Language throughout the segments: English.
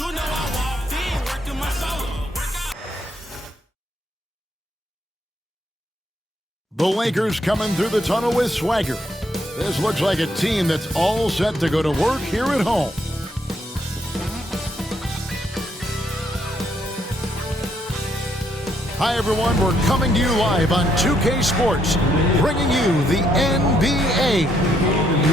You know I walked in working my solo. The Lakers coming through the tunnel with swagger. This looks like a team that's all set to go to work here at home. Hi everyone, we're coming to you live on 2K Sports, bringing you the NBA.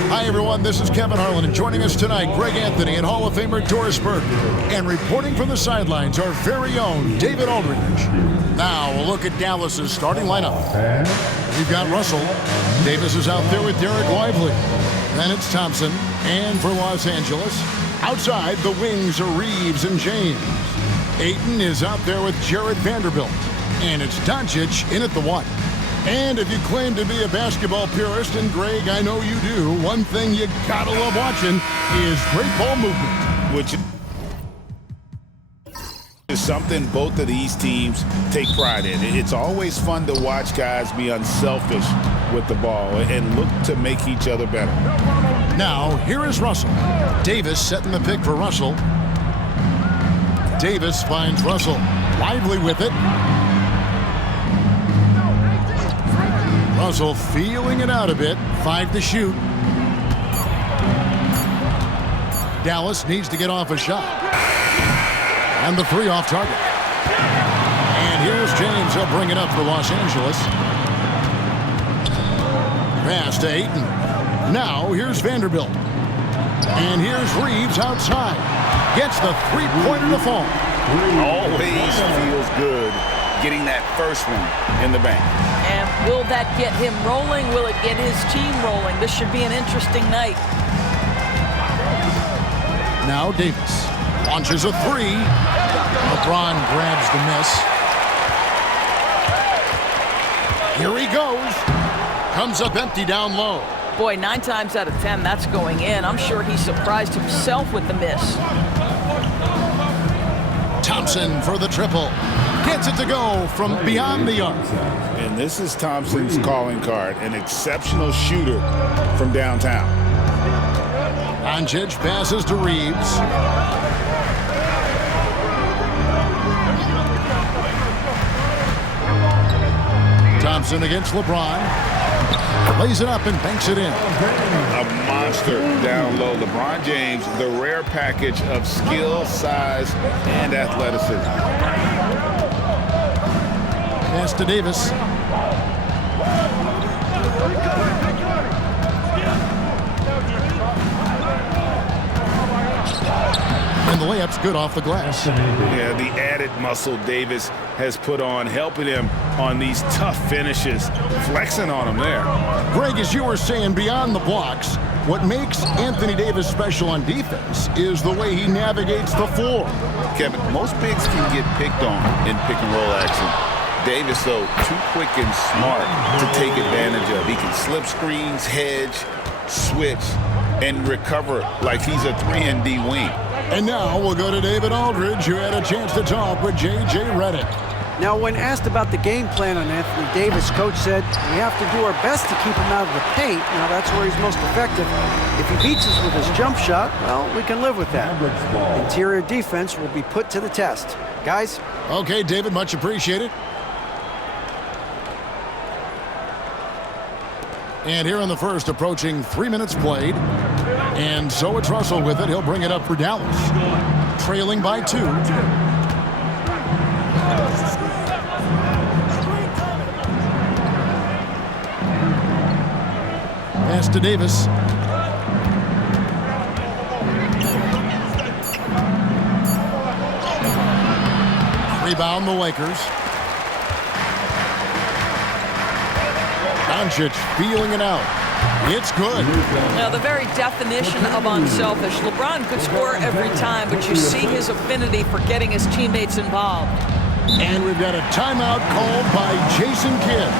Hi everyone, this is Kevin Harlan, and joining us tonight, Greg Anthony and Hall of Famer Doris Burke. And reporting from the sidelines, our very own David Aldridge. Now, a look at Dallas's starting lineup. We've got Russell. Davis is out there with Derek Lively. Then it's Thompson. And for Los Angeles, outside the wings are Reeves and James. Ayton is out there with Jared Vanderbilt. And it's Doncic in at the 1. And if you claim to be a basketball purist, and Greg, I know you do, one thing you gotta love watching is great ball movement. Which is something both of these teams take pride in. It's always fun to watch guys be unselfish with the ball and look to make each other better. Now, here is Russell. Davis setting the pick for Russell. Davis finds Russell. Lively with it. Russell feeling it out a bit. 5 to shoot. Dallas needs to get off a shot. And the 3 off target. And here's James. He'll bring it up for Los Angeles. Pass to Ayton. Now here's Vanderbilt. And here's Reeves outside. Gets the three-pointer to fall. Always feels good getting that first one in the bank. And will that get him rolling? Will it get his team rolling? This should be an interesting night. Now Davis launches a 3. LeBron grabs the miss. Here he goes. Comes up empty down low. Boy, 9 times out of 10, that's going in. I'm sure he surprised himself with the miss. Thompson for the triple. Gets it to go from beyond the arc. And this is Thompson's calling card, an exceptional shooter from downtown. Doncic passes to Reeves. Thompson against LeBron. Lays it up and banks it in. A monster down low. LeBron James, the rare package of skill, size, and athleticism. Pass to Davis. And the layup's good off the glass. Yeah, the added muscle Davis has put on, helping him on these tough finishes, flexing on him there. Greg, as you were saying, beyond the blocks, what makes Anthony Davis special on defense is the way he navigates the floor. Kevin, most bigs can get picked on in pick-and-roll action. Davis, though, too quick and smart to take advantage of. He can slip screens, hedge, switch, and recover like he's a 3-and-D wing. And now we'll go to David Aldridge, who had a chance to talk with J.J. Redick. Now, when asked about the game plan on Anthony Davis, Coach said, we have to do our best to keep him out of the paint. Now, that's where he's most effective. If he beats us with his jump shot, well, we can live with that. Interior defense will be put to the test. Guys? Okay, David, much appreciated. And here in the first, approaching 3 minutes played. And so it's Russell with it. He'll bring it up for Dallas. Trailing by 2. Pass to Davis. Rebound the Lakers. Doncic feeling it out. It's good. Now, the very definition of unselfish. LeBron could score every time, but you see his affinity for getting his teammates involved. And we've got a timeout called by Jason Kidd.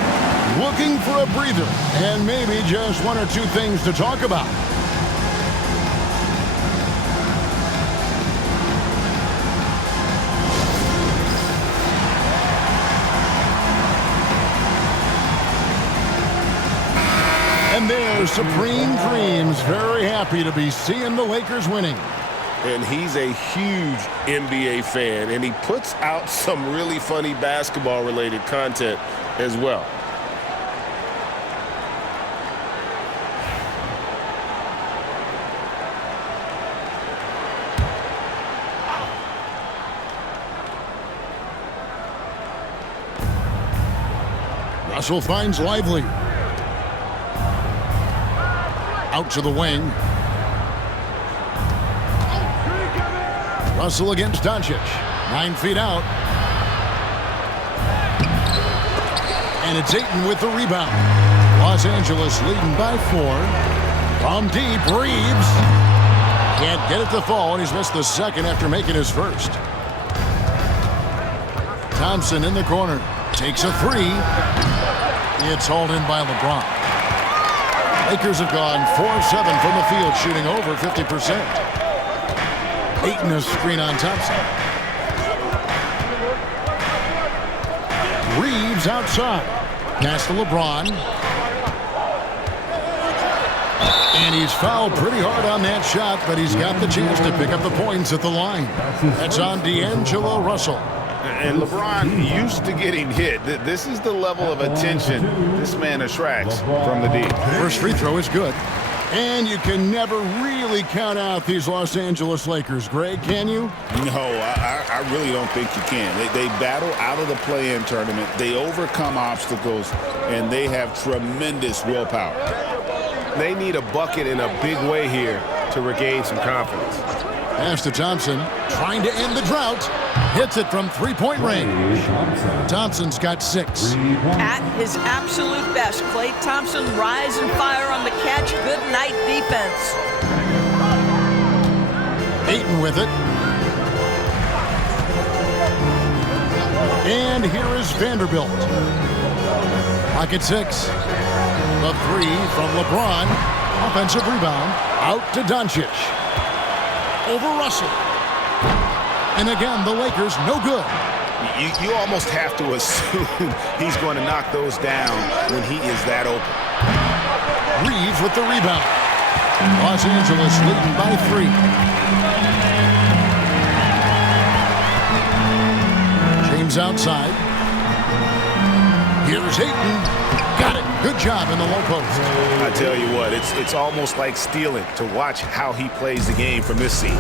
Looking for a breather and maybe just 1 or 2 things to talk about. And there's Supreme Dreams, very happy to be seeing the Lakers winning. And he's a huge NBA fan, and he puts out some really funny basketball-related content as well. Russell finds Lively. Out to the wing. Russell against Doncic. 9 feet out. And it's Ayton with the rebound. Los Angeles leading by 4. From deep, Reeves. Can't get it to fall, and he's missed the second after making his first. Thompson in the corner. Takes a 3. It's hauled in by LeBron. Lakers have gone 4-7 from the field, shooting over 50%. Ayton a screen on Thompson. Reeves outside. Pass to LeBron. And he's fouled pretty hard on that shot, but he's got the chance to pick up the points at the line. That's on D'Angelo Russell. And LeBron used to getting hit. This is the level of attention this man attracts from the D. First free throw is good. And you can never really count out these Los Angeles Lakers, Greg, can you? No, I really don't think you can. They battle out of the play-in tournament. They overcome obstacles, and they have tremendous willpower. They need a bucket in a big way here to regain some confidence. Pass to Thompson, trying to end the drought. Hits it from three-point range. Thompson's got 6. At his absolute best, Klay Thompson rise and fire on the catch. Good night defense. Ayton with it. And here is Vanderbilt. Pocket 6. The 3 from LeBron. Offensive rebound. Out to Doncic. Over Russell. And again, the Lakers no good. You almost have to assume he's going to knock those down when he is that open. Reeves with the rebound. Los Angeles leading by 3. James outside. Here's Ayton. Got it. Good job in the low post. I tell you what, it's almost like stealing to watch how he plays the game from this seat.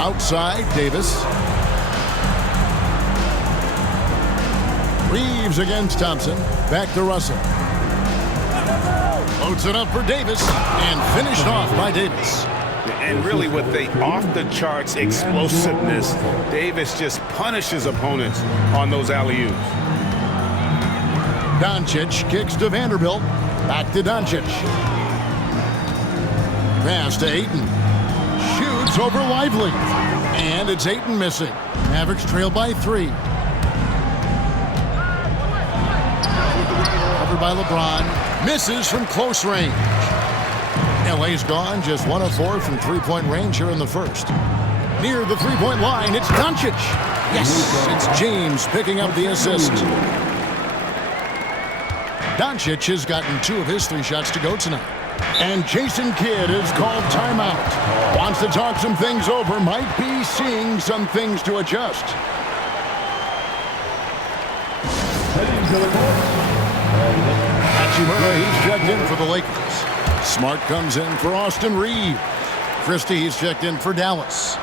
Outside, Davis. Reeves against Thompson. Back to Russell. Loads it up for Davis and finished off by Davis. And really with the off-the-charts explosiveness, Davis just punishes opponents on those alley-oops. Doncic kicks to Vanderbilt. Back to Doncic. Pass to Ayton. Shoots over Lively. And it's Ayton missing. Mavericks trail by 3. Covered by LeBron. Misses from close range. LA's gone just 1 of 4 from three-point range here in the first. Near the three-point line, it's Doncic. Yes, it's James picking up the assist. Doncic has gotten 2 of his 3 shots to go tonight. And Jason Kidd is called timeout. Wants to talk some things over. Might be seeing some things to adjust. He's checked in for the Lakers. Smart comes in for Austin Reeves. Christie, he's checked in for Dallas.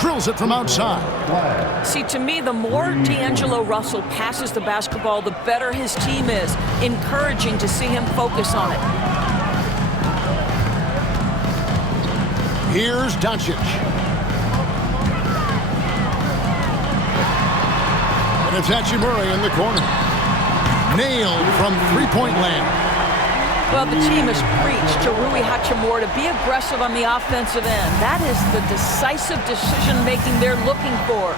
Drills it from outside. See, to me, the more D'Angelo Russell passes the basketball, the better his team is. Encouraging to see him focus on it. Here's Doncic. And it's Hachimura in the corner. Nailed from three-point land. Well, the team has preached to Rui Hachimura to be aggressive on the offensive end. That is the decisive decision-making they're looking for.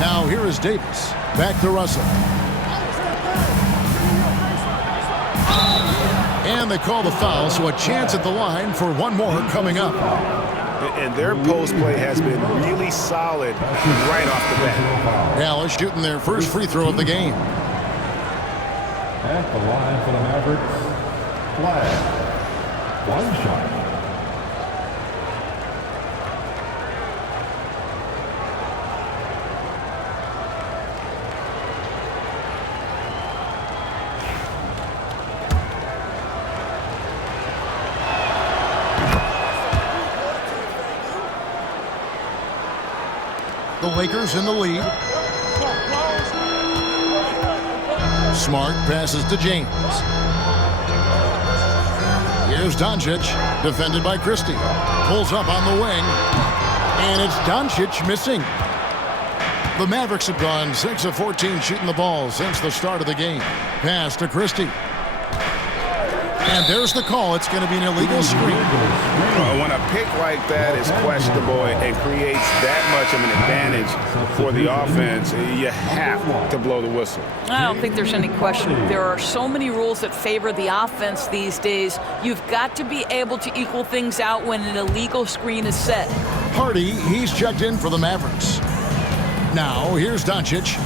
Now here is Davis. Back to Russell. And they call the foul, so a chance at the line for one more coming up. And their post play has been really solid right off the bat. Dallas shooting their first free throw of the game. At the line for the Mavericks, Flag. One shot. The Lakers in the lead. Smart passes to James. Here's Doncic, defended by Christie. Pulls up on the wing, and it's Doncic missing. The Mavericks have gone 6 of 14 shooting the ball since the start of the game. Pass to Christie. And there's the call. It's going to be an illegal screen. When a pick like that is questionable and creates that much of an advantage for the offense, you have to blow the whistle. I don't think there's any question. There are so many rules that favor the offense these days. You've got to be able to equal things out when an illegal screen is set. Hardy, he's checked in for the Mavericks. Now, here's Doncic.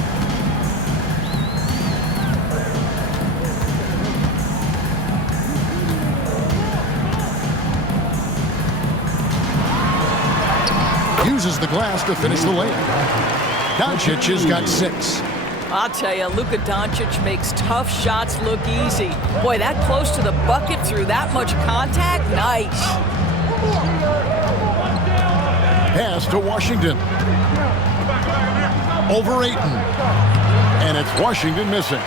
Uses the glass to finish the layup. Doncic has got 6. I'll tell you, Luka Doncic makes tough shots look easy. Boy, that close to the bucket through that much contact, nice. Pass to Washington. Over Ayton. And it's Washington missing.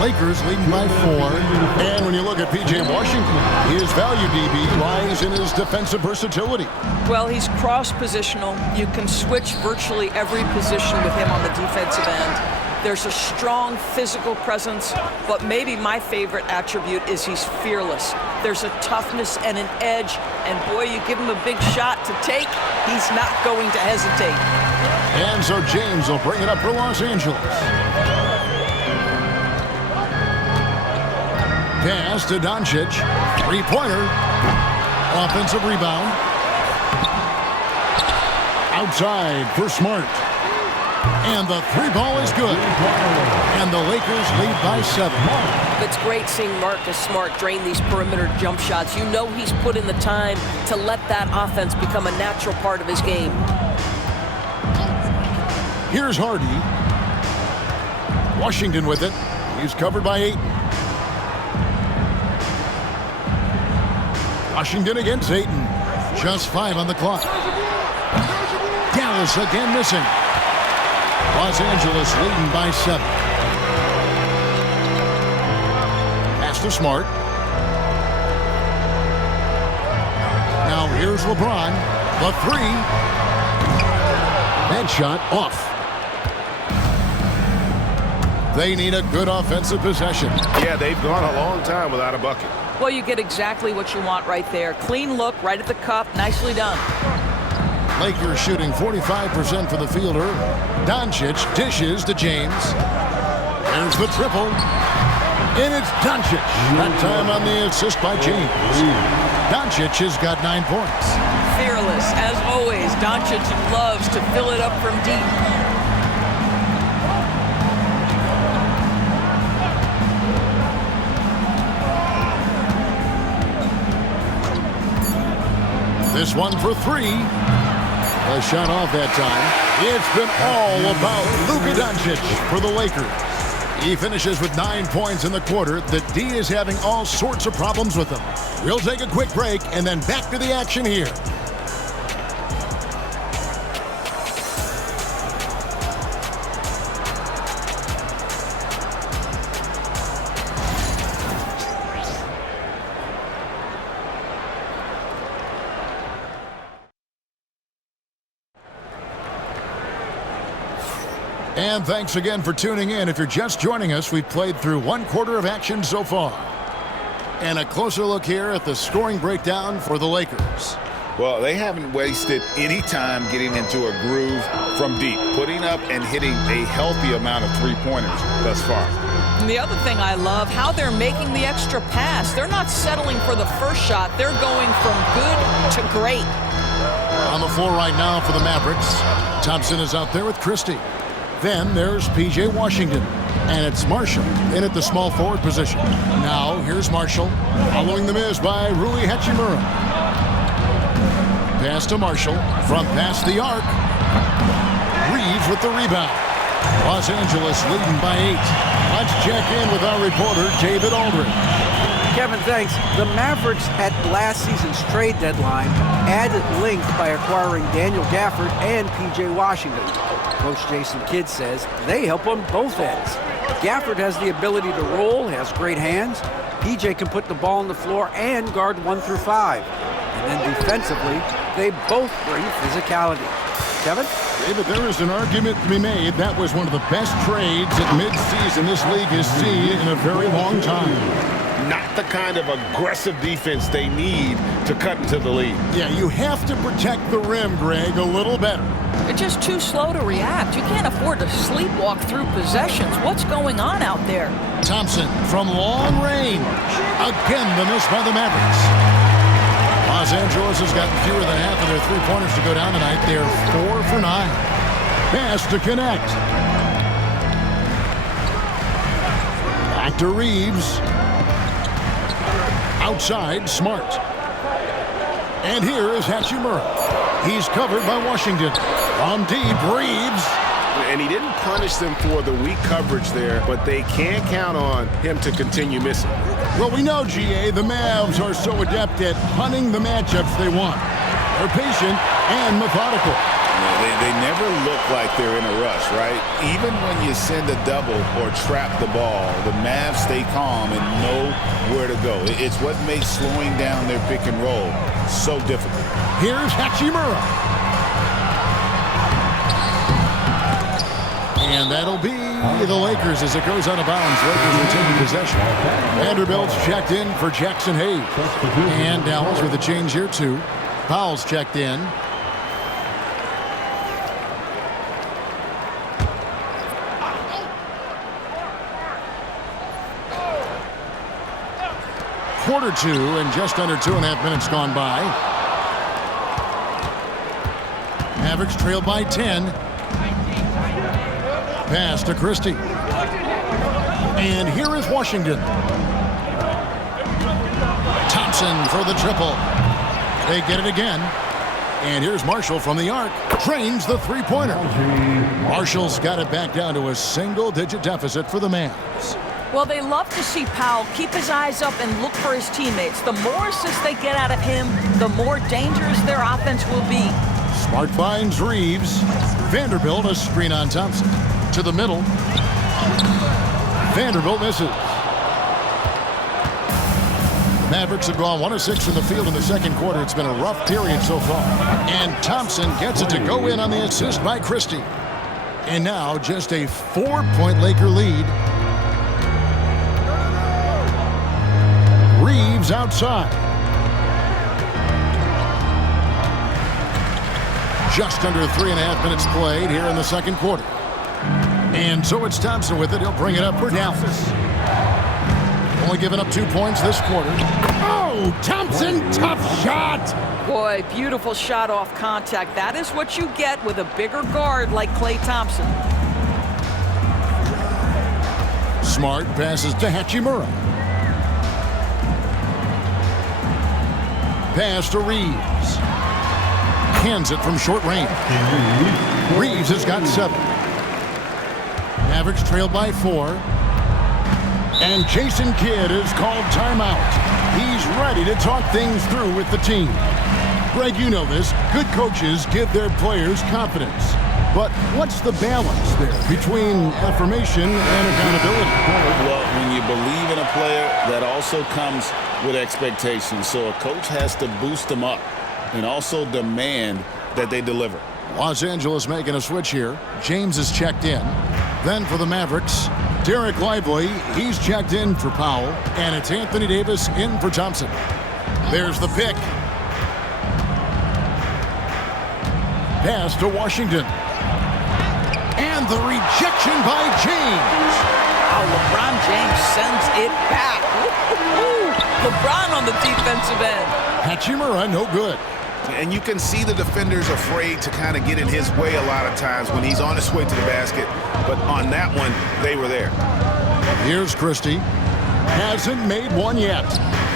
Lakers leading by 4. And when you look at P.J. Washington, his value, DB, lies in his defensive versatility. Well, he's cross-positional. You can switch virtually every position with him on the defensive end. There's a strong physical presence, but maybe my favorite attribute is he's fearless. There's a toughness and an edge, and boy, you give him a big shot to take, he's not going to hesitate. And so James will bring it up for Los Angeles. Pass to Doncic. Three-pointer. Offensive rebound. Outside for Smart. And the three ball is good. And the Lakers lead by 7. It's great seeing Marcus Smart drain these perimeter jump shots. You know he's put in the time to let that offense become a natural part of his game. Here's Hardy. Washington with it. He's covered by 8. Washington against Ayton. Just 5 on the clock. Dallas again missing. Los Angeles leading by 7. Pass to Smart. Now here's LeBron. The 3. That shot off. They need a good offensive possession. Yeah, they've gone a long time without a bucket. Well, you get exactly what you want right there. Clean look, right at the cup. Nicely done. Lakers shooting 45% for the field early. Doncic dishes to James. There's the triple. And it's Doncic. That time on the assist by James. Doncic has got 9 points. Fearless, as always. Doncic loves to fill it up from deep. This one for 3. A shot off that time. It's been all about Luka Doncic for the Lakers. He finishes with 9 points in the quarter. The D is having all sorts of problems with him. We'll take a quick break and then back to the action here. And thanks again for tuning in. If you're just joining us, we've played through 1 quarter of action so far. And a closer look here at the scoring breakdown for the Lakers. Well, they haven't wasted any time getting into a groove from deep, putting up and hitting a healthy amount of three-pointers thus far. And the other thing I love, how they're making the extra pass. They're not settling for the first shot. They're going from good to great. On the floor right now for the Mavericks, Thompson is out there with Christie. Then there's P.J. Washington, and it's Marshall in at the small forward position. Now here's Marshall, following the miss by Rui Hachimura. Pass to Marshall from past the arc. Reeves with the rebound. Los Angeles leading by 8. Let's check in with our reporter, David Aldridge. Kevin, thanks. The Mavericks at last season's trade deadline added length by acquiring Daniel Gafford and P.J. Washington. Coach Jason Kidd says they help on both ends. Gafford has the ability to roll, has great hands. P.J. can put the ball on the floor and guard 1 through 5. And then defensively, they both bring physicality. Kevin? David, there is an argument to be made. That was one of the best trades at midseason this league has seen in a very long time. Not the kind of aggressive defense they need to cut into the lead. Yeah, you have to protect the rim, Greg, a little better. They're just too slow to react. You can't afford to sleepwalk through possessions. What's going on out there? Thompson from long range. Again, the miss by the Mavericks. Los Angeles has gotten fewer than half of their three-pointers to go down tonight. They're 4 for 9. Pass to connect. Back to Reeves. Outside, Smart. And here is Hachimura. He's covered by Washington. On deep, Reeves. And he didn't punish them for the weak coverage there, but they can't count on him to continue missing. Well, we know, GA, the Mavs are so adept at hunting the matchups they want. They're patient and methodical. They never look like they're in a rush, right? Even when you send a double or trap the ball, the Mavs stay calm and know where to go. It's what makes slowing down their pick and roll so difficult. Here's Hachimura. And that'll be the Lakers as it goes out of bounds. Lakers are taking possession. Vanderbilt's checked in for Jackson Hayes. And Dallas with a change here, too. Powell's checked in. Quarter 2 and just under 2.5 minutes gone by. Mavericks trail by 10. Pass to Christie. And here is Washington. Thompson for the triple. They get it again. And here's Marshall from the arc. Drains the three-pointer. Marshall's got it back down to a single-digit deficit for the Mavs. Well, they love to see Powell keep his eyes up and look for his teammates. The more assists they get out of him, the more dangerous their offense will be. Smart finds Reeves. Vanderbilt a screen on Thompson. To the middle. Vanderbilt misses. Mavericks have gone 1 of 6 from the field in the second quarter. It's been a rough period so far. And Thompson gets it to go in on the assist by Christie. And now just a 4-point Laker lead. Reeves outside. Just under 3.5 minutes played here in the second quarter. And so it's Thompson with it. He'll bring it up for Dallas. Only giving up 2 points this quarter. Oh, Thompson, tough shot. Boy, beautiful shot off contact. That is what you get with a bigger guard like Klay Thompson. Smart passes to Hachimura. Pass to Reeves. Hands it from short range. Reeves has got 7. Mavericks trail by 4. And Jason Kidd is called timeout. He's ready to talk things through with the team. Greg, you know this. Good coaches give their players confidence. But what's the balance there between affirmation and accountability? Well, when you believe in a player, that also comes with expectations. So a coach has to boost them up and also demand that they deliver. Los Angeles making a switch here. James is checked in. Then for the Mavericks, Derek Lively, he's checked in for Powell. And it's Anthony Davis in for Thompson. There's the pick. pass to Washington. And the rejection by James. Oh, LeBron James sends it back. Woo-hoo-hoo. LeBron on the defensive end. Hachimura, no good. And you can see the defenders afraid to kind of get in his way a lot of times when he's on his way to the basket. But on that one, they were there. Here's Christie. Hasn't made one yet.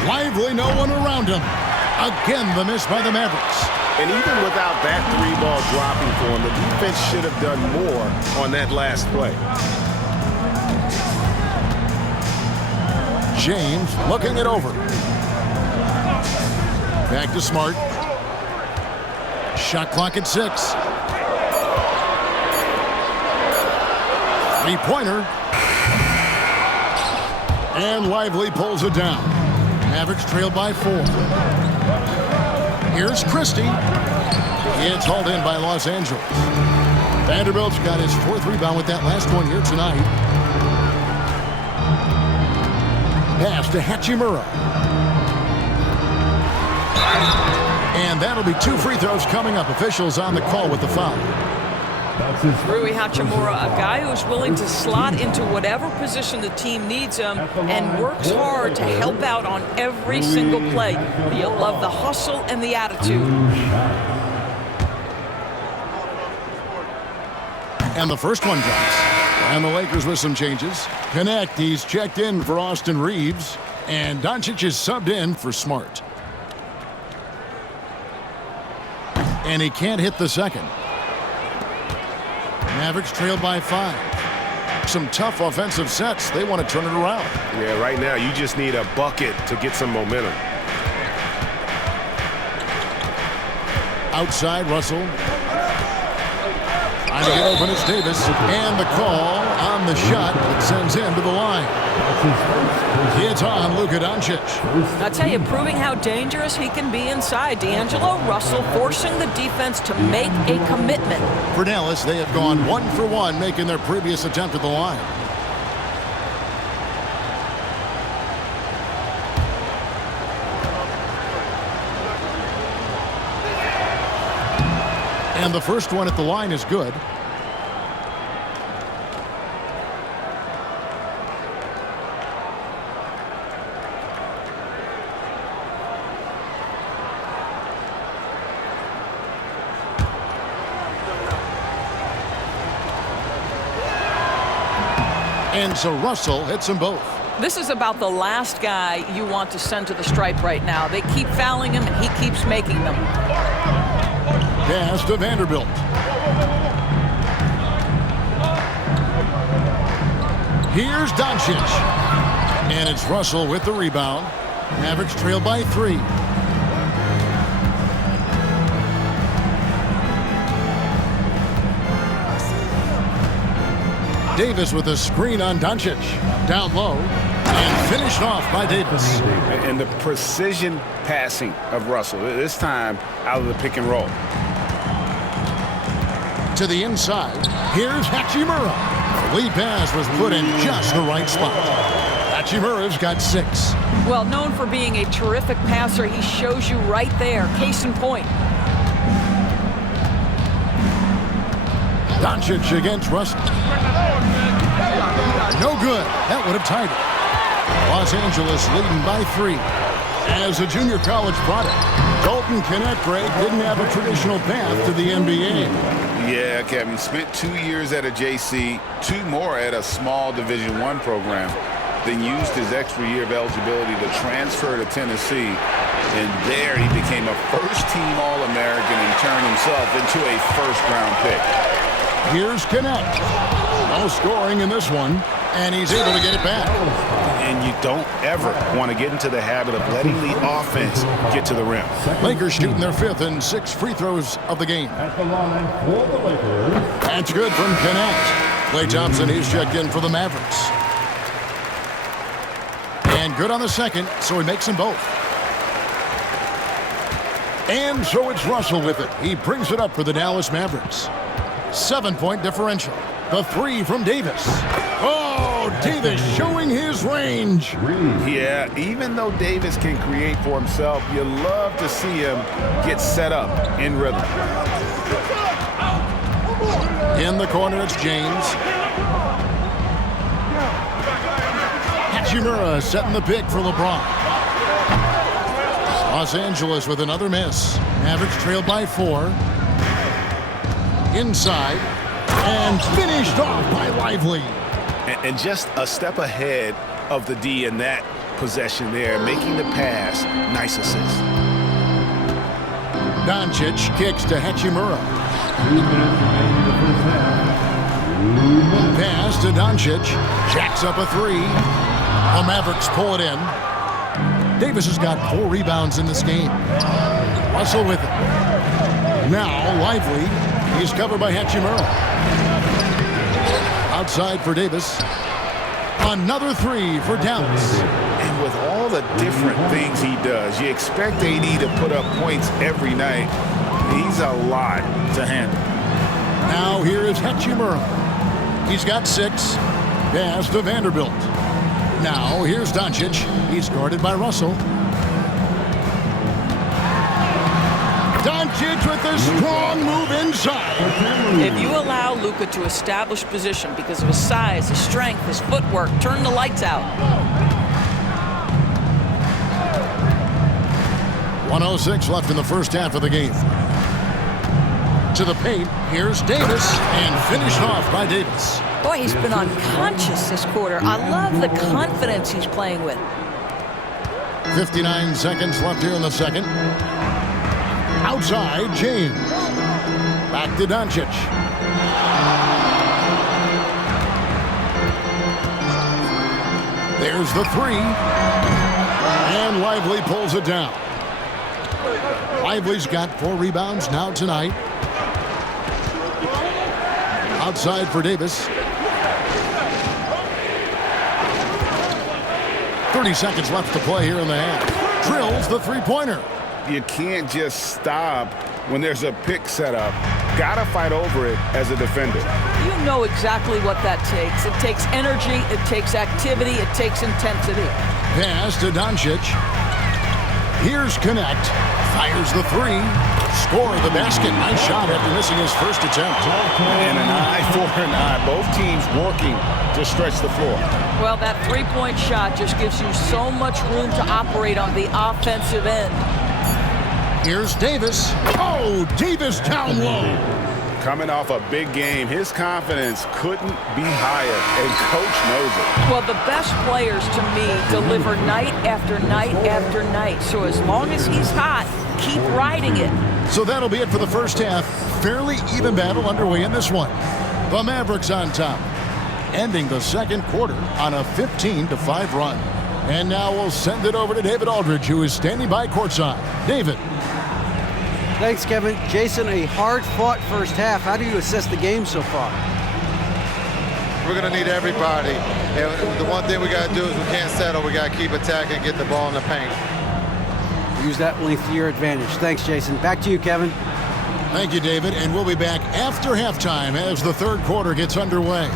Lively, no one around him. Again, the miss by the Mavericks. And even without that three ball dropping for him, the defense should have done more on that last play. James looking it over. Back to Smart. Shot clock at 6. Three-pointer. And Lively pulls it down. Mavericks trail by 4. Here's Christie. It's hauled in by Los Angeles. Vanderbilt's got his 4th rebound with that last one here tonight. Pass to Hachimura. And that'll be 2 free throws coming up. Officials on the call with the foul. Rui Hachimura, a guy who's willing to slot into whatever position the team needs him and works hard to help out on every single play. You'll love the hustle and the attitude. And the first one drops. And the Lakers with some changes. Connect, he's checked in for Austin Reeves. And Doncic is subbed in for Smart. And he can't hit the second. Mavericks trail by 5. Some tough offensive sets. They want to turn it around. Yeah, right now you just need a bucket to get some momentum. Outside, Russell. Trying to get open, it's Davis. And the call on the shot that sends him to the line. It's on Luka Doncic. I tell you, proving how dangerous he can be inside. D'Angelo Russell forcing the defense to make a commitment. For Dallas, they have gone 1 for 1, making their previous attempt at the line. And the first one at the line is good. And so Russell hits them both. This is about the last guy you want to send to the stripe right now. They keep fouling him, and he keeps making them. Pass to Vanderbilt. Here's Doncic. And it's Russell with the rebound. Mavericks trail by 3. Davis with a screen on Doncic. Down low. And finished off by Davis. And the precision passing of Russell, this time out of the pick and roll. To the inside. Here's Hachimura. The lead pass was put in just the right spot. Hachimura's got 6. Well, known for being a terrific passer, he shows you right there. Case in point. Doncic against Russell. No good. That would have tied it. Los Angeles leading by 3. As a junior college product, Dalton Knecht, Greg, didn't have a traditional path to the NBA. Yeah, Kevin, spent 2 years at a JC, 2 more at a small Division I program, then used his extra year of eligibility to transfer to Tennessee. And there he became a first-team All-American and turned himself into a first-round pick. Here's Knecht. No scoring in this one, and he's able to get it back. And you don't ever want to get into the habit of letting the offense get to the rim. Lakers shooting their 5th and 6th free throws of the game. At the line for the Lakers. That's good from Knecht. Klay Thompson, he's checked in for the Mavericks. And good on the second, so he makes them both. And so it's Russell with it. He brings it up for the Dallas Mavericks. 7-point differential. The 3 from Davis. Oh, Davis showing his range. Yeah, even though Davis can create for himself, you love to see him get set up in rhythm. In the corner, it's James. Hachimura setting the pick for LeBron. Los Angeles with another miss. Mavericks trailed by 4. Inside. And finished off by Lively. And just a step ahead of the D in that possession there, making the pass. Nice assist. Doncic kicks to Hachimura. 2 minutes remaining in the first half. Pass to Doncic. Jacks up a 3. The Mavericks pull it in. Davis has got 4 rebounds in this game. Russell with it. Now Lively. He's covered by Hachimura. Outside for Davis. Another 3 for Dallas. And with all the different things he does, you expect AD to put up points every night. He's a lot to handle. Now here is Hachimura. He's got 6. Pass to Vanderbilt. Now here's Doncic. He's guarded by Russell. Doncic with a strong move inside. If you allow Luka to establish position because of his size, his strength, his footwork, turn the lights out. 1:06 left in the first half of the game. To the paint, here's Davis, and finished off by Davis. Boy, he's been unconscious this quarter. I love the confidence he's playing with. 59 seconds left here in the second. Outside, James. Back to Doncic. There's the 3. And Lively pulls it down. Lively's got 4 rebounds now tonight. Outside for Davis. 30 seconds left to play here in the half. Drills the 3-pointer. You can't just stop when there's a pick set up. Gotta fight over it as a defender. You know exactly what that takes. It takes energy, it takes activity, it takes intensity. Pass to Doncic. Here's Connect. Fires the 3. Score the basket. Nice shot after missing his first attempt. And an eye for an eye. Both teams working to stretch the floor. Well, that 3-point shot just gives you so much room to operate on the offensive end. Here's Davis. Oh, Davis down low. Coming off a big game, his confidence couldn't be higher, and coach knows it. Well, the best players to me deliver night after night after night. So as long as he's hot, keep riding it. So that'll be it for the first half. Fairly even battle underway in this one. The Mavericks on top, ending the second quarter on a 15-5 run. And now we'll send it over to David Aldridge, who is standing by courtside. David. Thanks, Kevin. Jason, a hard-fought first half. How do you assess the game so far? We're going to need everybody. And the one thing we got to do is we can't settle. We got to keep attacking and get the ball in the paint. Use that length to your advantage. Thanks, Jason. Back to you, Kevin. Thank you, David. And we'll be back after halftime as the third quarter gets underway.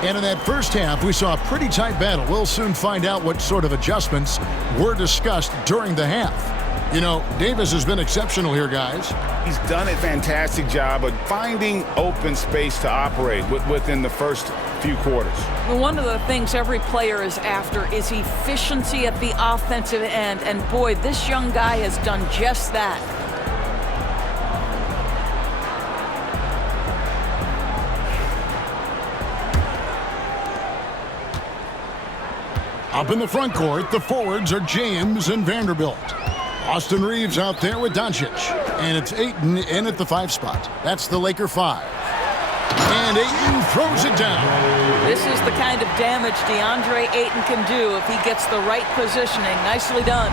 And in that first half, we saw a pretty tight battle. We'll soon find out what sort of adjustments were discussed during the half. You know, Davis has been exceptional here, guys. He's done a fantastic job of finding open space to operate within the first few quarters. One of the things every player is after is efficiency at the offensive end. And boy, this young guy has done just that. Up in the front court, the forwards are James and Vanderbilt. Austin Reeves out there with Doncic. And it's Ayton in at the 5 spot. That's the Laker 5. And Ayton throws it down. This is the kind of damage DeAndre Ayton can do if he gets the right positioning. Nicely done.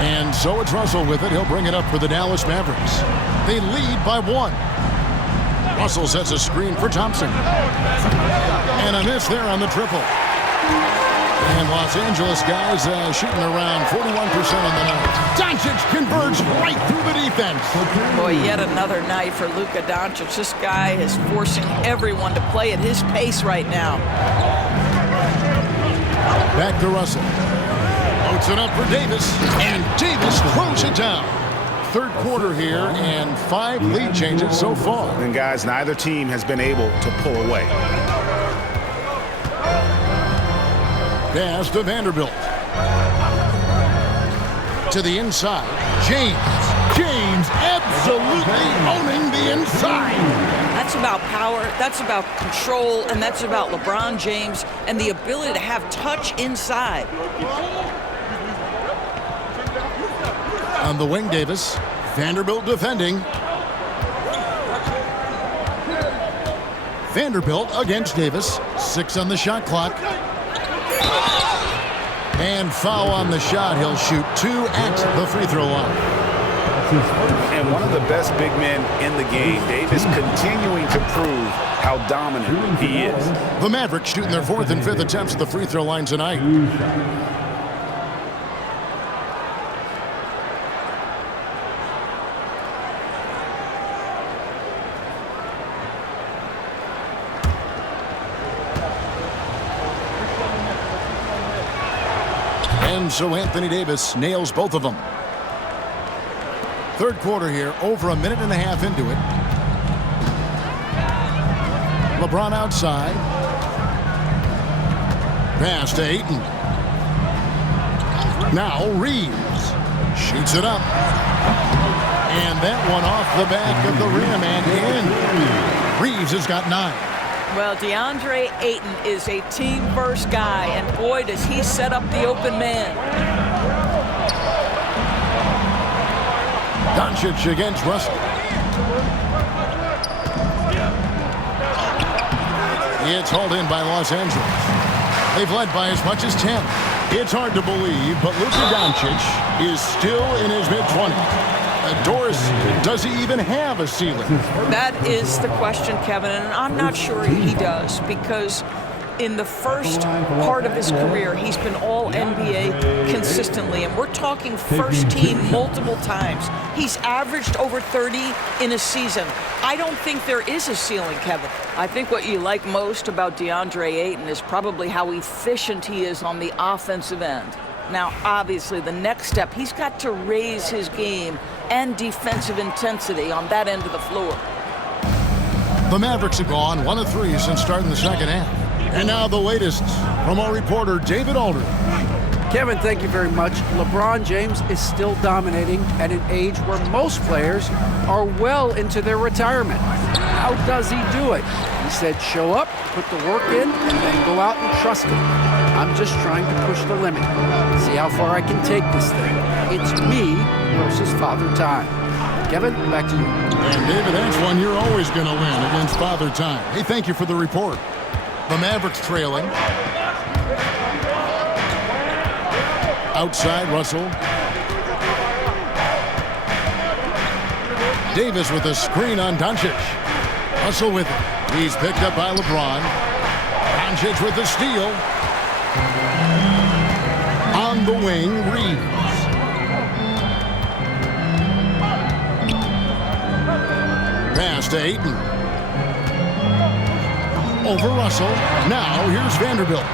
And so it's Russell with it. He'll bring it up for the Dallas Mavericks. They lead by 1. Russell sets a screen for Thompson. And a miss there on the triple. And Los Angeles guys shooting around 41% on the night. Doncic converts right through the defense. Boy, yet another night for Luka Doncic. This guy is forcing everyone to play at his pace right now. Back to Russell. Loads it up for Davis. And Davis throws it down. Third quarter here and 5 lead changes so far. And guys, neither team has been able to pull away. Pass to Vanderbilt. To the inside. James absolutely owning the inside. That's about power, that's about control, and that's about LeBron James and the ability to have touch inside. On the wing, Davis. Vanderbilt defending. Vanderbilt against Davis. 6 on the shot clock. And foul on the shot. He'll shoot 2 at the free throw line. And one of the best big men in the game, Davis, continuing to prove how dominant he is. The Mavericks shooting their 4th and 5th attempts at the free throw line tonight. And so Anthony Davis nails both of them. Third quarter here, over a minute and a half into it. LeBron outside. Pass to Ayton. Now Reeves shoots it up. And that one off the back of the rim and in. Reeves has got 9. Well, DeAndre Ayton is a team-first guy, and boy, does he set up the open man. Doncic against Russell. It's hauled in by Los Angeles. They've led by as much as 10. It's hard to believe, but Luka Doncic is still in his mid-20s. Doris, does he even have a ceiling? That is the question, Kevin, and I'm not sure he does, because in the first part of his career, he's been all NBA consistently, and we're talking first team multiple times. He's averaged over 30 in a season. I don't think there is a ceiling, Kevin. I think what you like most about DeAndre Ayton is probably how efficient he is on the offensive end. Now, obviously, the next step, he's got to raise his game and defensive intensity on that end of the floor. The Mavericks have gone 1 of 3 since starting the second half. And now the latest from our reporter, David Aldridge. Kevin, thank you very much. LeBron James is still dominating at an age where most players are well into their retirement. How does he do it? He said, show up, put the work in, and then go out and trust him. I'm just trying to push the limit. See how far I can take this thing. It's me versus Father Time. Kevin, back to you. And David, that's one you're always going to win against Father Time. Hey, thank you for the report. The Mavericks trailing. Outside, Russell. Davis with a screen on Doncic. Russell with it. He's picked up by LeBron. Doncic with the steal. On the wing, Reeves. Pass to Ayton. Over Russell. Now here's Vanderbilt.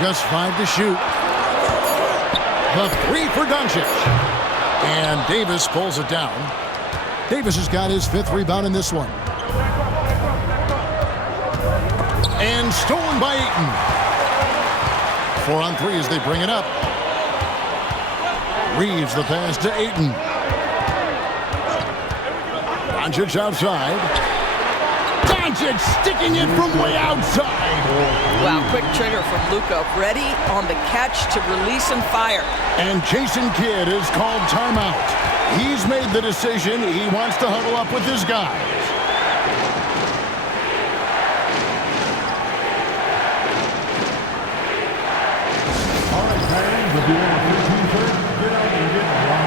Just 5 to shoot. The 3 for Doncic. And Davis pulls it down. Davis has got his 5th rebound in this one. And stolen by Ayton. 4 on 3 as they bring it up. Reeves the pass to Ayton. Doncic outside. Doncic sticking it from way outside. Wow, quick trigger from Luka. Ready on the catch to release and fire. And Jason Kidd is called timeout. He's made the decision. He wants to huddle up with his guys. All right, Tyrants, if you want to 15 first, get out and get one.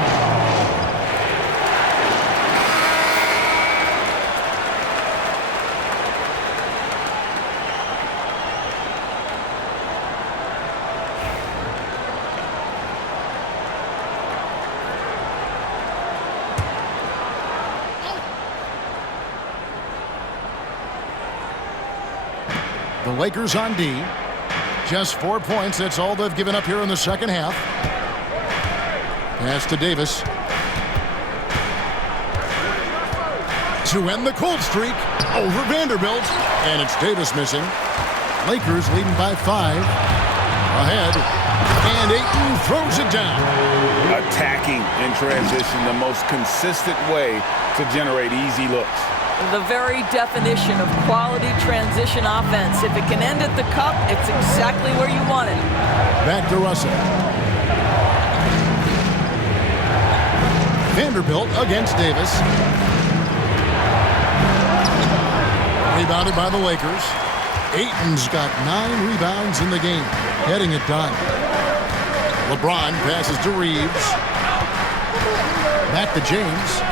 The Lakers on D. Just 4 points. That's all they've given up here in the second half. Pass to Davis. To end the cold streak over Vanderbilt. And it's Davis missing. Lakers leading by 5. Ahead. And Ayton throws it down. Attacking in transition, the most consistent way to generate easy looks. The very definition of quality transition offense. If it can end at the cup, it's exactly where you want it. Back to Russell. Vanderbilt against Davis. Rebounded by the Lakers. Ayton's got 9 rebounds in the game. Getting it done. LeBron passes to Reeves. Back to James.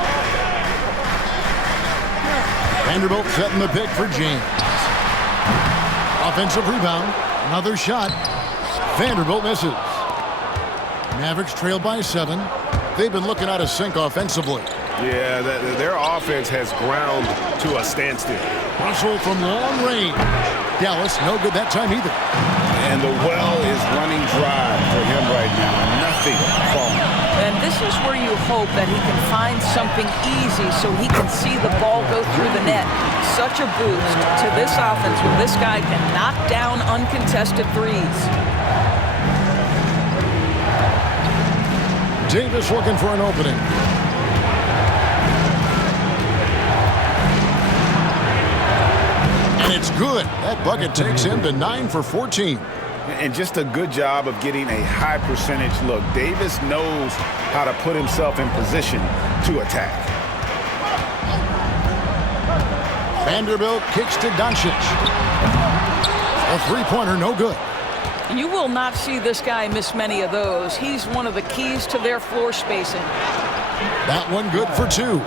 Vanderbilt setting the pick for James. Offensive rebound. Another shot. Vanderbilt misses. Mavericks trail by 7. They've been looking out of sync offensively. Yeah, their offense has ground to a standstill. Russell from long range. Dallas, no good that time either. And the well is running dry for him right now. Nothing falling. And this is where you hope that he can find something easy so he can see the ball go through the net. Such a boost to this offense when this guy can knock down uncontested threes. Davis looking for an opening. And it's good. That bucket takes him to 9 for 14. And just a good job of getting a high percentage look. Davis knows how to put himself in position to attack. Vanderbilt kicks to Doncic. A three-pointer, no good. You will not see this guy miss many of those. He's one of the keys to their floor spacing. That one good for 2.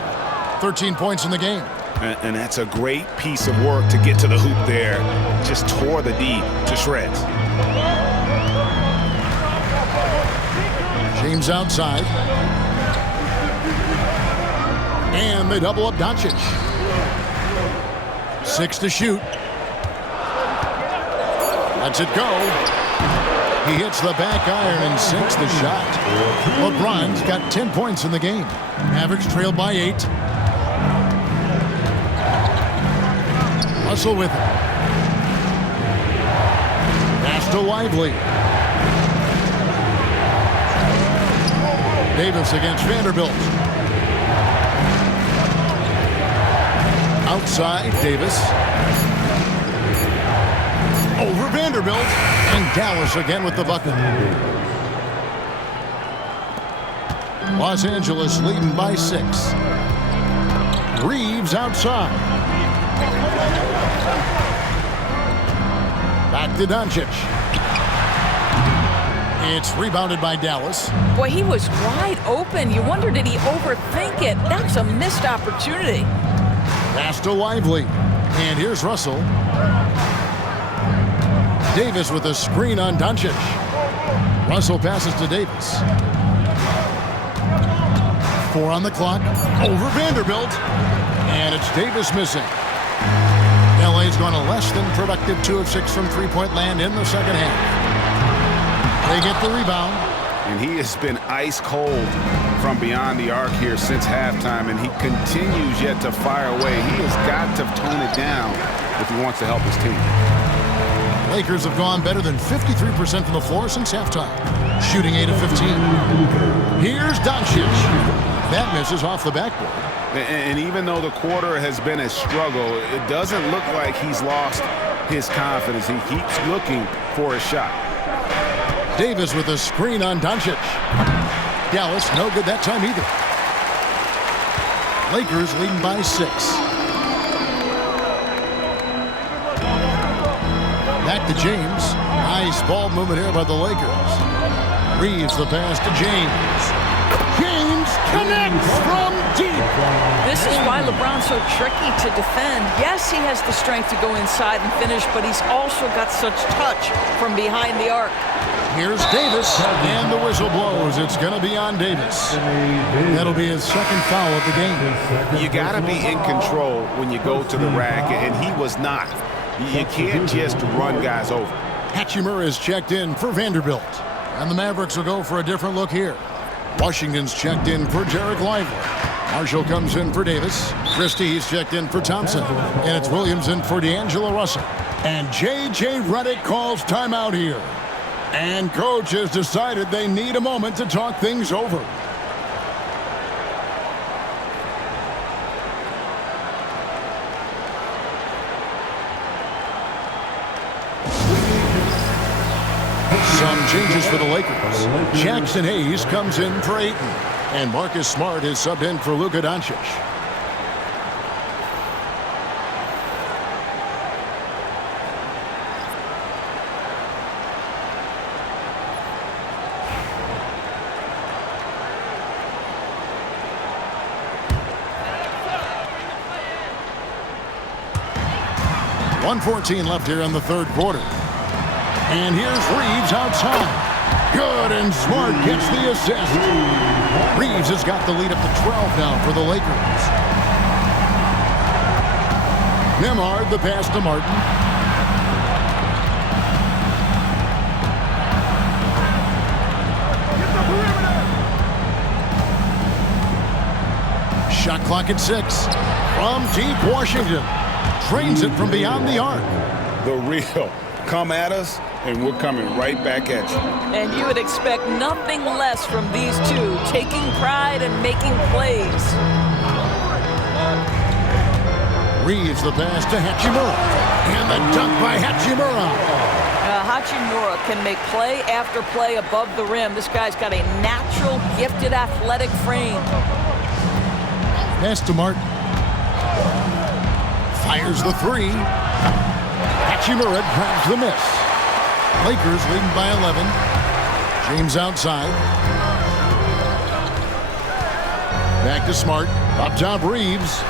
13 points in the game. And that's a great piece of work to get to the hoop there. Just tore the D to shreds. James outside. And they double up Doncic. 6 to shoot. Lets it go. He hits the back iron and sinks the shot. LeBron's got 10 points in the game. Mavericks trail by 8. Russell with it. Pass to Lively. Davis against Vanderbilt. Outside, Davis. Over Vanderbilt. And Dallas again with the bucket. Los Angeles leading by 6. Reeves outside. Back to Doncic. It's rebounded by Dallas. Boy, he was wide open. You wonder, did he overthink it? That's a missed opportunity. Pass to Lively. And here's Russell. Davis with a screen on Doncic. Russell passes to Davis. 4 on the clock. Over Vanderbilt. And it's Davis missing. LA's gone a less than productive 2 of 6 from three-point land in the second half. They get the rebound. And he has been ice cold from beyond the arc here since halftime, and he continues yet to fire away. He has got to tone it down if he wants to help his team. Lakers have gone better than 53% from the floor since halftime, shooting 8 of 15. Here's Doncic. That misses off the backboard. And even though the quarter has been a struggle, it doesn't look like he's lost his confidence. He keeps looking for a shot. Davis with a screen on Doncic. Dallas, no good that time either. Lakers leading by 6. Back to James. Nice ball movement here by the Lakers. Reeves the pass to James. James connects from deep. This is why LeBron's so tricky to defend. Yes, he has the strength to go inside and finish, but he's also got such touch from behind the arc. Here's Davis, and the whistle blows. It's going to be on Davis. That'll be his second foul of the game. You got to be in control when you go to the rack, and he was not. You can't just run guys over. Hachimura is checked in for Vanderbilt. And the Mavericks will go for a different look here. Washington's checked in for Derek Lively. Marshall comes in for Davis. Christie's checked in for Thompson. And it's Williams in for D'Angelo Russell. And J.J. Redick calls timeout here. And coach has decided they need a moment to talk things over. Some changes for the Lakers. Jackson Hayes comes in for Ayton. And Marcus Smart is subbed in for Luka Doncic. .114 left here in the third quarter. And here's Reeves outside. Good, and Smart gets the assist. Reeves has got the lead up to 12 now for the Lakers. Nembhard the pass to Martin. Shot clock at 6. From deep, Washington trains it from beyond the arc. The real. Come at us, and we're coming right back at you. And you would expect nothing less from these two, taking pride and making plays. Reeves the pass to Hachimura. And the dunk by Hachimura. Hachimura can make play after play above the rim. This guy's got a natural, gifted, athletic frame. Pass to Martin. Fires the 3. Hachimura grabs the miss. Lakers leading by 11. James outside. Back to Smart. Up top, Reeves.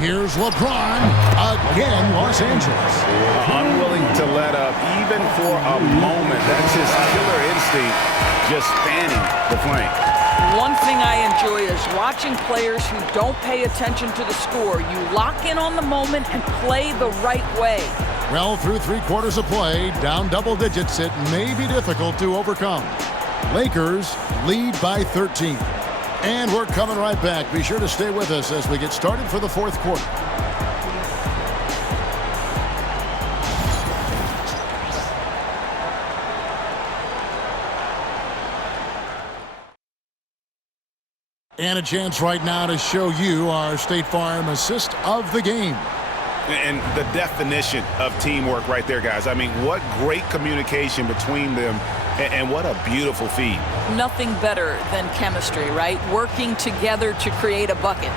Here's LeBron. Again, Los Angeles. Unwilling to let up even for a moment. That's his killer instinct, just fanning the flank. One thing I enjoy is watching players who don't pay attention to the score. You lock in on the moment and play the right way. Well, through 3 quarters of play, down double digits, it may be difficult to overcome. Lakers lead by 13. And we're coming right back. Be sure to stay with us as we get started for the fourth quarter. And a chance right now to show you our State Farm assist of the game. And the definition of teamwork right there, guys. I mean, what great communication between them, and what a beautiful feed. Nothing better than chemistry, right? Working together to create a bucket.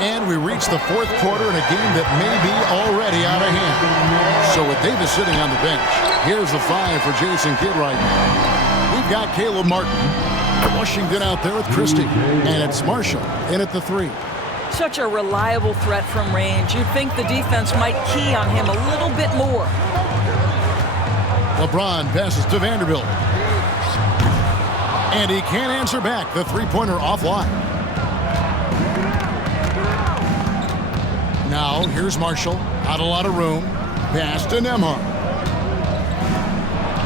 And we reach the fourth quarter in a game that may be already out of hand. So with Davis sitting on the bench, here's the 5 for Jason Kidd right now. We've got Caleb Martin. Washington out there with Christie. And it's Marshall in at the 3. Such a reliable threat from range. You'd think the defense might key on him a little bit more. LeBron passes to Vanderbilt. And he can't answer back. The three-pointer offline. Now, here's Marshall. Not a lot of room. Pass to Nembhard.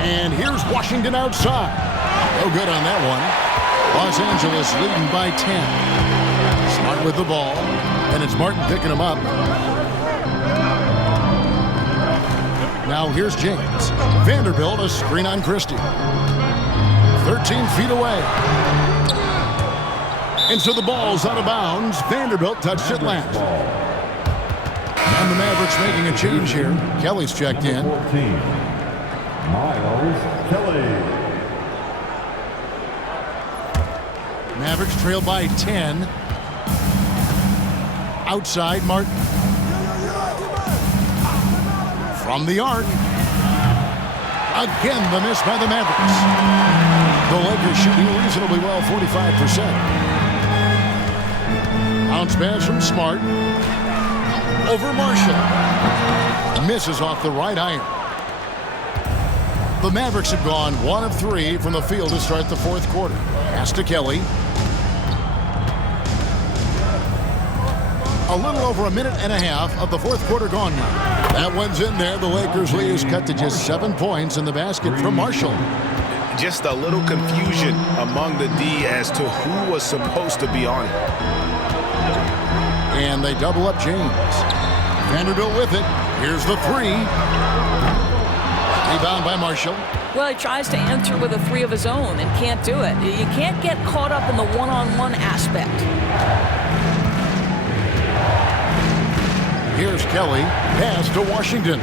And here's Washington outside. No good on that one. Los Angeles leading by 10. Smart with the ball. And it's Martin picking him up. Now here's James. Vanderbilt a screen on Christie. 13 feet away. And so the ball's out of bounds. Vanderbilt touched it last. And the Mavericks making a change here. Kelly's checked in. 14. Miles Kelly. Mavericks trail by 10. Outside, Martin. From the arc. Again, the miss by the Mavericks. The Lakers shooting reasonably well, 45%. Bounce pass from Smart. Over Marshall. Misses off the right iron. The Mavericks have gone 1 of 3 from the field to start the fourth quarter. Pass to Kelly. A little over a minute and a half of the fourth quarter gone now. That one's in there. The Lakers lead is cut to just 7 points in the basket from Marshall. Just a little confusion among the D as to who was supposed to be on it. And they double up James. Vanderbilt with it. Here's the three. Rebound by Marshall. Well, he tries to enter with a three of his own and can't do it. You can't get caught up in the one-on-one aspect. Here's Kelly. Pass to Washington.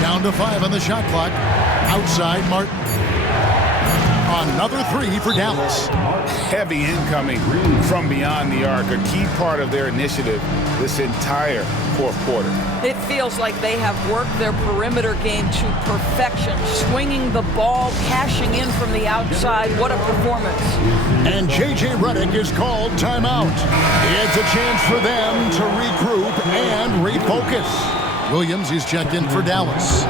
Down to 5 on the shot clock. Outside, Martin. Another three for Dallas. Heavy incoming from beyond the arc, a key part of their initiative this entire fourth quarter. It feels like they have worked their perimeter game to perfection, swinging the ball, cashing in from the outside. What a performance. And J.J. Redick is called timeout. It's a chance for them to regroup and refocus. Williams is checked in for Dallas.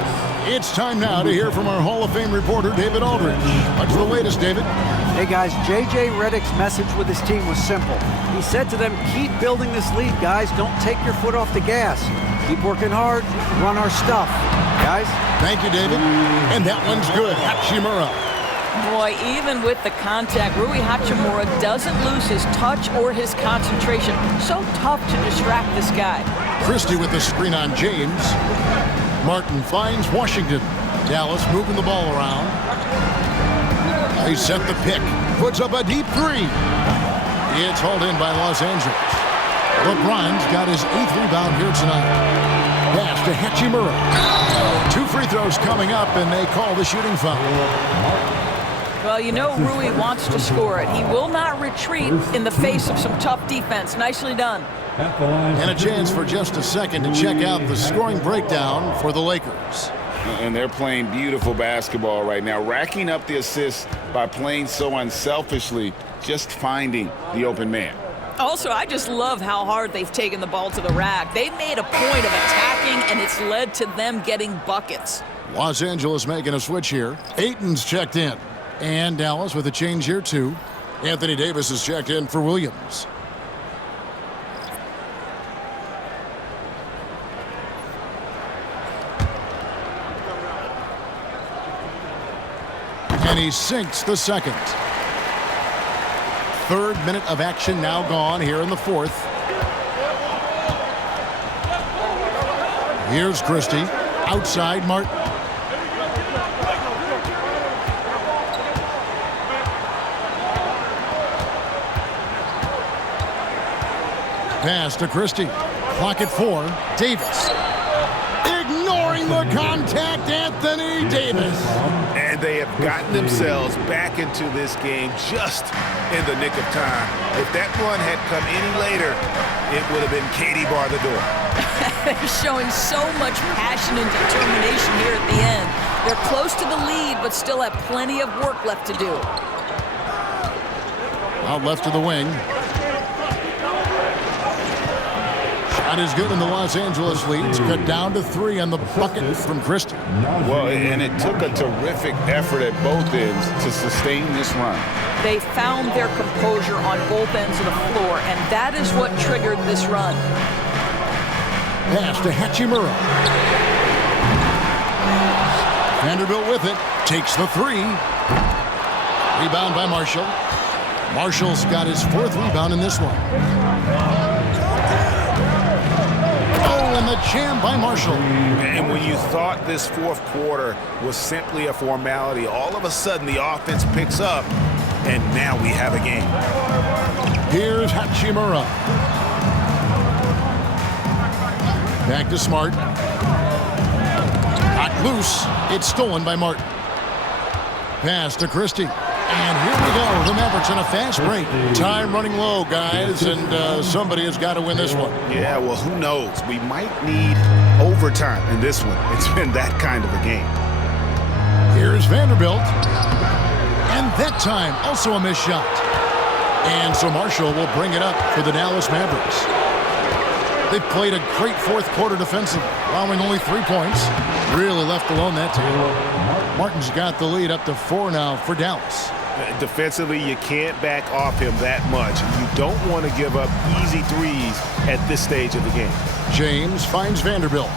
It's time now to hear from our Hall of Fame reporter, David Aldridge. What's the latest, David? Hey guys, J.J. Redick's message with his team was simple. He said to them, keep building this lead, guys. Don't take your foot off the gas. Keep working hard, run our stuff. Guys? Thank you, David. And that one's good. Hachimura. Boy, even with the contact, Rui Hachimura doesn't lose his touch or his concentration. So tough to distract this guy. Christie with the screen on James. Martin finds Washington. Dallas moving the ball around. They set the pick. Puts up a deep three. It's hauled in by Los Angeles. LeBron's got his 8th rebound here tonight. Pass to Hachimura. 2 free throws coming up, and they call the shooting foul. Well, you know Rui wants to score it. He will not retreat in the face of some tough defense. Nicely done. And a chance for just a second to check out the scoring breakdown for the Lakers. And they're playing beautiful basketball right now, racking up the assists by playing so unselfishly, just finding the open man. Also, I just love how hard they've taken the ball to the rack. They've made a point of attacking, and it's led to them getting buckets. Los Angeles making a switch here. Ayton's checked in. And Dallas with a change here, too. Anthony Davis is checked in for Williams. And he sinks the second. 3rd minute of action now gone here in the 4th. Here's Christie. Outside, Martin. Pass to Christie. Clock at 4. Davis. Ignoring the contact, Anthony Davis. And they have gotten themselves back into this game just in the nick of time. If that one had come any later, it would have been Katie bar the door. They're showing so much passion and determination here at the end. They're close to the lead, but still have plenty of work left to do. Out left to the wing. Shot Not as good in the Los Angeles leads. Cut down to 3 on the bucket from Christie. Well, and it took a terrific effort at both ends to sustain this run. They found their composure on both ends of the floor, and that is what triggered this run. Pass to Hachimura. Vanderbilt with it. Takes the 3. Rebound by Marshall. Marshall's got his 4th rebound in this one. Oh, and the jam by Marshall. And when you thought this fourth quarter was simply a formality, all of a sudden the offense picks up, and now we have a game. Here's Hachimura. Back to Smart. Got loose. It's stolen by Martin. Pass to Christie. And here we go. The Mavericks on a fast break. Time running low, guys, and somebody has got to win this one. Yeah, well, who knows? We might need overtime in this one. It's been that kind of a game. Here's Vanderbilt. And that time, also a missed shot. And so Marshall will bring it up for the Dallas Mavericks. They played a great fourth quarter defensively, allowing only 3 points. Really left alone that time. Martin's got the lead up to 4 now for Dallas. Defensively, you can't back off him that much. You don't want to give up easy threes at this stage of the game. James finds Vanderbilt.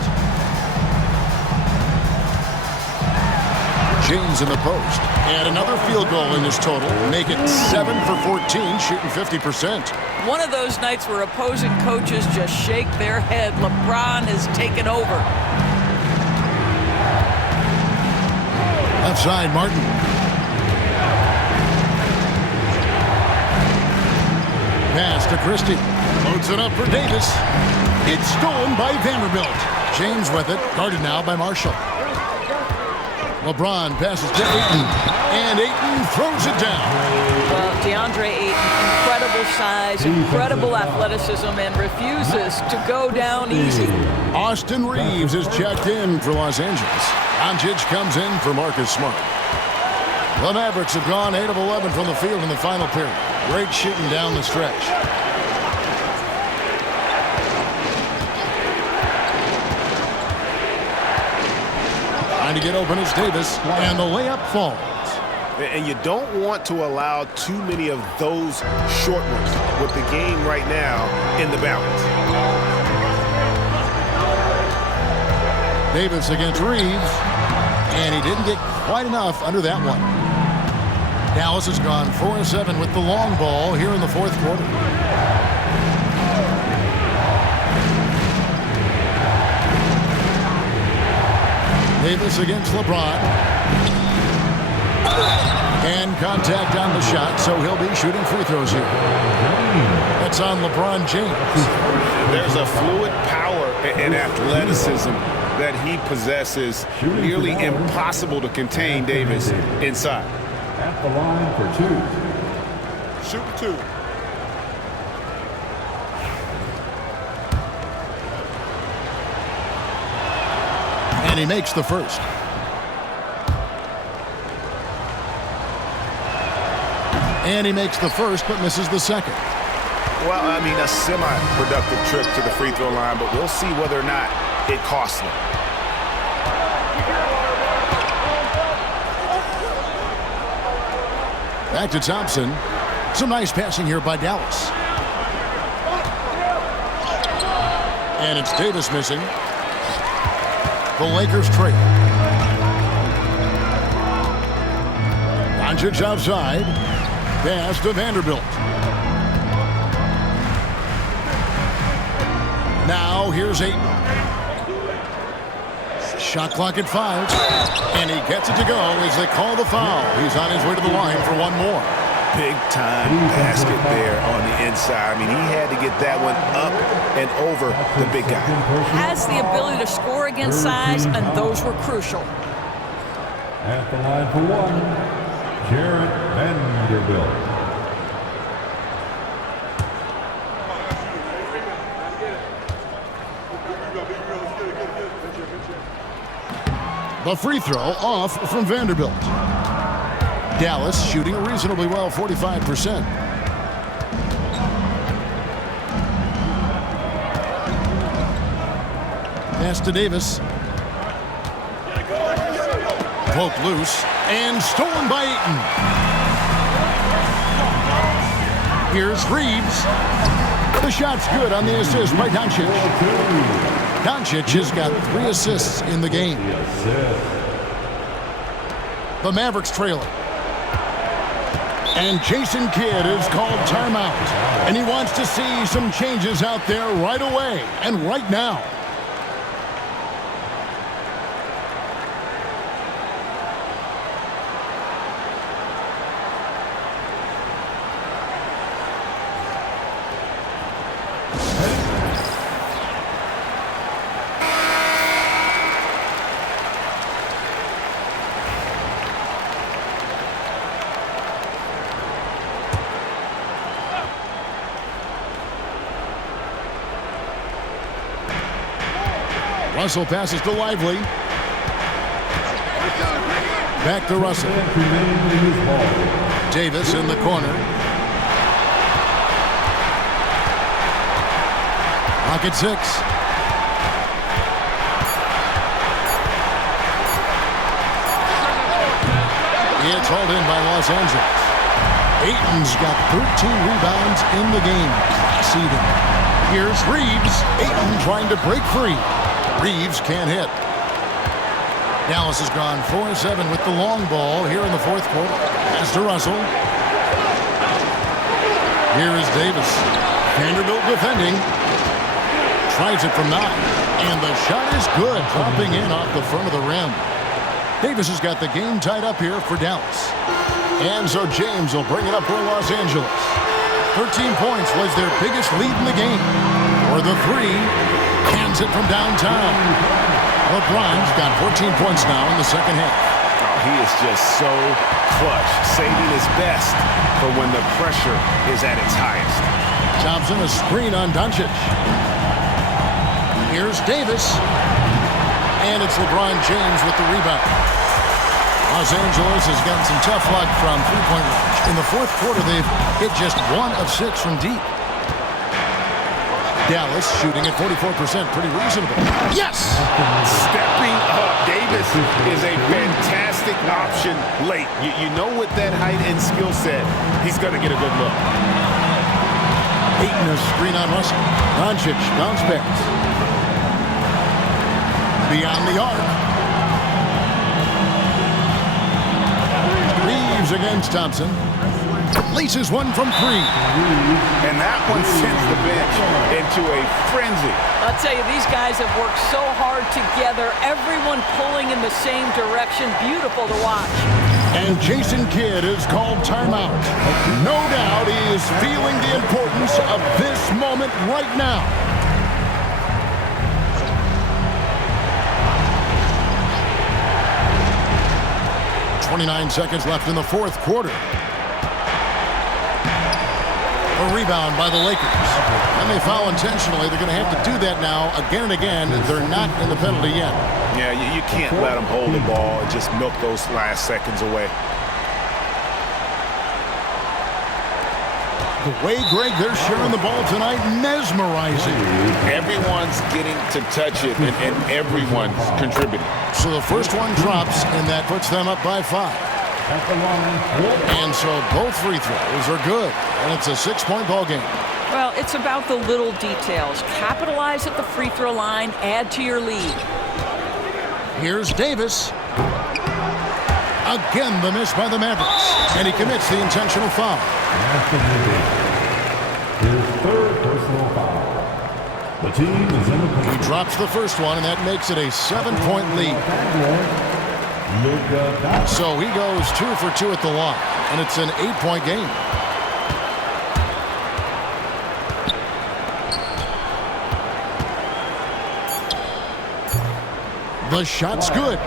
James in the post. And another field goal in this total. Make it 7 for 14, shooting 50%. One of those nights where opposing coaches just shake their head. LeBron has taken over. Left side, Martin. Pass to Christie. Loads it up for Davis. It's stolen by Vanderbilt. James with it. Guarded now by Marshall. LeBron passes to Ayton. And Ayton throws it down. Well, DeAndre Ayton, incredible size, incredible athleticism, and refuses to go down easy. Austin Reeves is checked in for Los Angeles. Doncic comes in for Marcus Smart. The Mavericks have gone 8 of 11 from the field in the final period. Great shooting down the stretch. Trying to get open is Davis, and the layup falls. And you don't want to allow too many of those short ones with the game right now in the balance. Davis against Reeves, and he didn't get quite enough under that one. Dallas has gone 4-7 with the long ball here in the fourth quarter. Davis against LeBron. And contact on the shot, so he'll be shooting free throws here. That's on LeBron James. There's a fluid power and athleticism that he possesses, nearly impossible to contain Davis inside. At the line for 2. Shoot 2. And he makes the first. And he makes the first, but misses the second. Well, I mean, a semi-productive trip to the free throw line, but we'll see whether or not it costs them. Back to Thompson. Some nice passing here by Dallas. And it's Davis missing. The Lakers trail. Doncic outside. Pass to Vanderbilt. Now here's Ayton. Shot clock at 5. And he gets it to go as they call the foul. He's on his way to the line for one more. Big time basket there on the inside. I mean, he had to get that one up and over the big guy. Has the ability to score against size, and those were crucial. At the line for 1, Jarrett Vanderbilt. The free throw off from Vanderbilt. Dallas shooting reasonably well, 45%. Pass to Davis. Poke loose and stolen by Ayton. Here's Reeves. The shot's good on the assist by Doncic. Doncic has got 3 assists in the game. The Mavericks trailing. And Jason Kidd is called timeout. And he wants to see some changes out there right away and right now. Russell passes to Lively. Back to Russell. Davis in the corner. Pocket 6. It's hauled in by Los Angeles. Ayton's got 13 rebounds in the game. Seeding. Here's Reeves. Ayton trying to break free. Reeves can't hit. Dallas has gone 4-7 with the long ball here in the fourth quarter. Pass to Russell. Here is Davis. Vanderbilt defending. Tries it from 9. And the shot is good. Dropping in off the front of the rim. Davis has got the game tied up here for Dallas. And so James will bring it up for Los Angeles. 13 points was their biggest lead in the game. For the 3. Hands it from downtown. LeBron's got 14 points now in the second half. Oh, he is just so clutch, saving his best for when the pressure is at its highest. Thompson, a screen on Doncic. Here's Davis. And it's LeBron James with the rebound. Los Angeles has gotten some tough luck from three-point range. In the fourth quarter, they've hit just 1 of 6 from deep. Dallas shooting at 44%, pretty reasonable. Yes! Stepping up. Davis is a fantastic option late. You know with that height and skill set, he's going to get a good look. Ayton a screen on Russell. Doncic bounce backs. Beyond the arc. Reeves against Thompson. Laces one from 3. And that one sends the bench into a frenzy. I'll tell you, these guys have worked so hard together. Everyone pulling in the same direction. Beautiful to watch. And Jason Kidd is called timeout. No doubt he is feeling the importance of this moment right now. .29 seconds left in the fourth quarter. A rebound by the Lakers. And they foul intentionally. They're going to have to do that now again and again. They're not in the penalty yet. Yeah, you can't let them hold the ball and just milk those last seconds away. The way, Greg, they're sharing the ball tonight, mesmerizing. Everyone's getting to touch it, and everyone's contributing. So the first one drops, and that puts them up by 5. And so both free throws are good, and it's a 6-point ball game. Well, it's about the little details. Capitalize at the free throw line, add to your lead. Here's Davis. Again, the miss by the Mavericks, and he commits the intentional foul. His third personal foul. The team is in the paint. He drops the first one, and that makes it a 7-point lead. So he goes 2 for 2 at the line, and it's an 8-point game. The shot's good.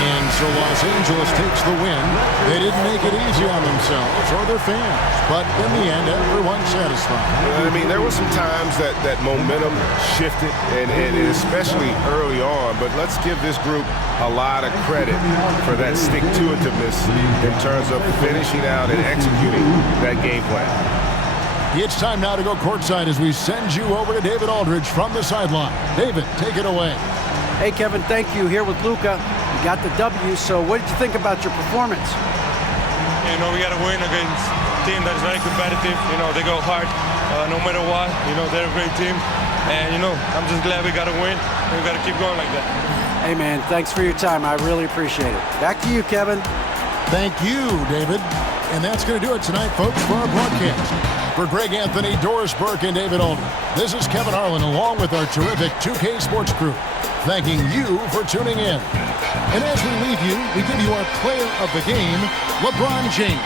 And so Los Angeles takes the win. They didn't make it easy on themselves or their fans, but in the end, everyone's satisfied. I mean, there were some times that momentum shifted, and especially early on, but let's give this group a lot of credit for that stick-to-itiveness in terms of finishing out and executing that game plan. It's time now to go courtside as we send you over to David Aldridge from the sideline. David, take it away. Hey, Kevin, thank you. Here with Luka. You got the W, so what did you think about your performance? You know, we got to win against a team that is very competitive. You know, they go hard no matter what. You know, they're a great team. And, you know, I'm just glad we got to win. And we got to keep going like that. Hey, man, thanks for your time. I really appreciate it. Back to you, Kevin. Thank you, David. And that's going to do it tonight, folks, for our broadcast. For Greg Anthony, Doris Burke, and David Aldridge, this is Kevin Harlan along with our terrific 2K Sports crew, thanking you for tuning in. And as we leave you, we give you our player of the game, LeBron James.